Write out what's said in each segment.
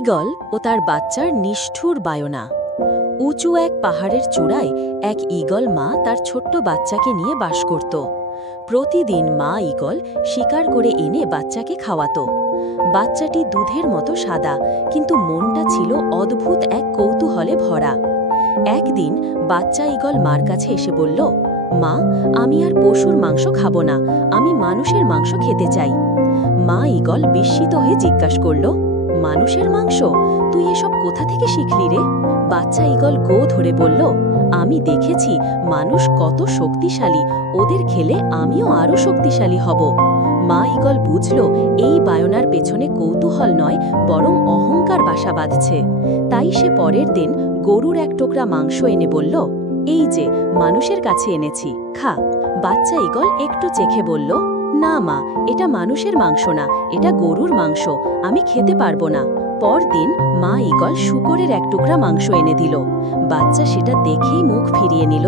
Eagle ও তার বাচ্চার নিষ্ঠুর বায়না। উঁচু এক পাহাড়ের চূড়ায় এক ঈগল মা তার ছোট্ট বাচ্চাকে নিয়ে বাস করত। প্রতিদিন মা ঈগল শিকার করে এনে বাচ্চাকে খাওয়াত। বাচ্চাটি দুধের মতো সাদা, কিন্তু মনটা ছিল অদ্ভুত এক কৌতূহলে ভরা। একদিন বাচ্চা ঈগল মার কাছে এসে বলল, মা, আমি আর পশুর মাংস খাব না, আমি মানুষের মাংস খেতে চাই। মা ঈগল বিস্মিত হয়ে জিজ্ঞাসা করল, মানুষের মাংস? তুই এসব কোথা থেকে শিখলি রে? বাচ্চা ঈগল গো ধরে বলল, আমি দেখেছি মানুষ কত শক্তিশালী, ওদের খেলে আমিও আরও শক্তিশালী হব। মা ঈগল বুঝল এই বায়নার পেছনে কৌতূহল নয়, বরং অহংকার বাসা বাঁধছে। তাই সে পরের দিন গরুর এক টুকরা মাংস এনে বলল, এই যে মানুষের কাছে এনেছি, খা। বাচ্চা ঈগল একটু চেখে বলল, না মা, এটা মানুষের মাংস না, এটা গরুর মাংস, আমি খেতে পারবো না। পরদিন মা ঈগল শূকরের এক টুকরা মাংস এনে দিল। বাচ্চা সেটা দেখেই মুখ ফিরিয়ে নিল,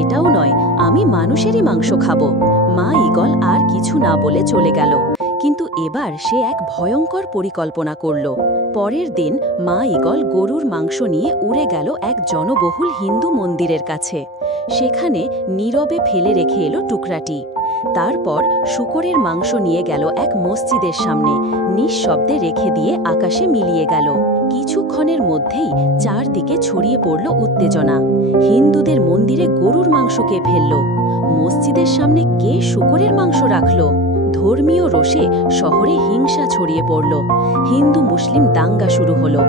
এটাও নয়, আমি মানুষেরই মাংস খাবো। মা ঈগল আর কিছু না বলে চলে গেল। কিন্তু এবার সে এক ভয়ঙ্কর পরিকল্পনা করল। পরের দিন মা ঈগল গরুর মাংস নিয়ে উড়ে গেল এক জনবহুল হিন্দু মন্দিরের কাছে। সেখানে নীরবে ফেলে রেখে এলো টুকরাটি। তারপর শূকরের মাংস নিয়ে গেল এক মসজিদের সামনে, নিঃশব্দে রেখে দিয়ে আকাশে মিলিয়ে গেল। কিছুক্ষণের মধ্যেই চারদিকে ছড়িয়ে পড়ল উত্তেজনা। হিন্দুদের মন্দিরে গরুর মাংস কে ফেলল? মসজিদের সামনে কে শূকরের মাংস রাখল? ধর্মীয় রোষে শহরে হিংসা ছড়িয়ে পড়ল। হিন্দু মুসলিম দাঙ্গা শুরু হলো,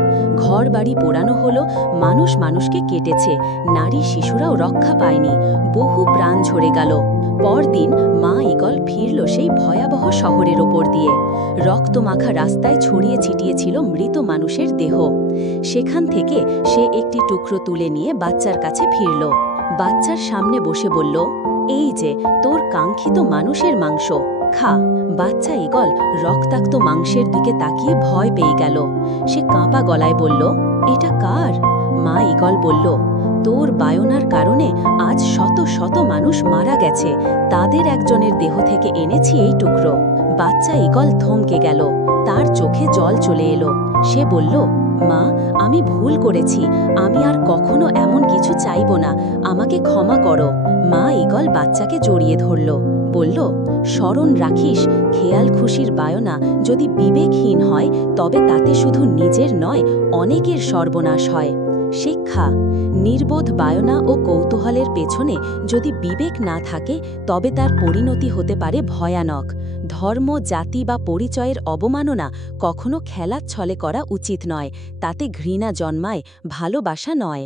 ঘর বাড়ি পোড়ানো হলো, মানুষ মানুষকে কেটেছে, নারী শিশুরাও রক্ষা পায়নি, বহু প্রাণ ঝরে গেল। পরদিন মা ঈগল ফিরল সেই ভয়াবহ শহরের ওপর দিয়ে। রক্তমাখা রাস্তায় ছড়িয়ে ছিটিয়েছিল মৃত মানুষের দেহ। সেখান থেকে সে একটি টুকরো তুলে নিয়ে বাচ্চার কাছে ফিরল। বাচ্চার সামনে বসে বলল, এই যে তোর কাঙ্ক্ষিত মানুষের মাংস, খা। বাচ্চা ঈগল রক্তাক্ত মাংসের দিকে তাকিয়ে ভয় পেয়ে গেল। সে কাঁপা গলায় বলল, এটা কার? মা ঈগল বলল, তোর বায়নার কারণে আজ শত শত মানুষ মারা গেছে, তাদের একজনের দেহ থেকে এনেছি এই টুকরো। বাচ্চা ঈগল থমকে গেল, তার চোখে জল চলে এলো। সে বলল, মা, আমি ভুল করেছি, আমি আর কখনো এমন কিছু চাইব না, আমাকে ক্ষমা করো। মা ঈগল বাচ্চাকে জড়িয়ে ধরল, বলল, স্মরণ রাখিস, খেয়াল খুশির বায়না যদি বিবেকহীন হয়, তবে তাতে শুধু নিজের নয়, অনেকের সর্বনাশ হয়। শিক্ষা: নির্বোধ বায়না ও কৌতূহলের পেছনে যদি বিবেক না থাকে, তবে তার পরিণতি হতে পারে ভয়ানক। ধর্ম, জাতি বা পরিচয়ের অবমাননা কখনো খেলার ছলে করা উচিত নয়, তাতে ঘৃণা জন্মায়, ভালোবাসা নয়।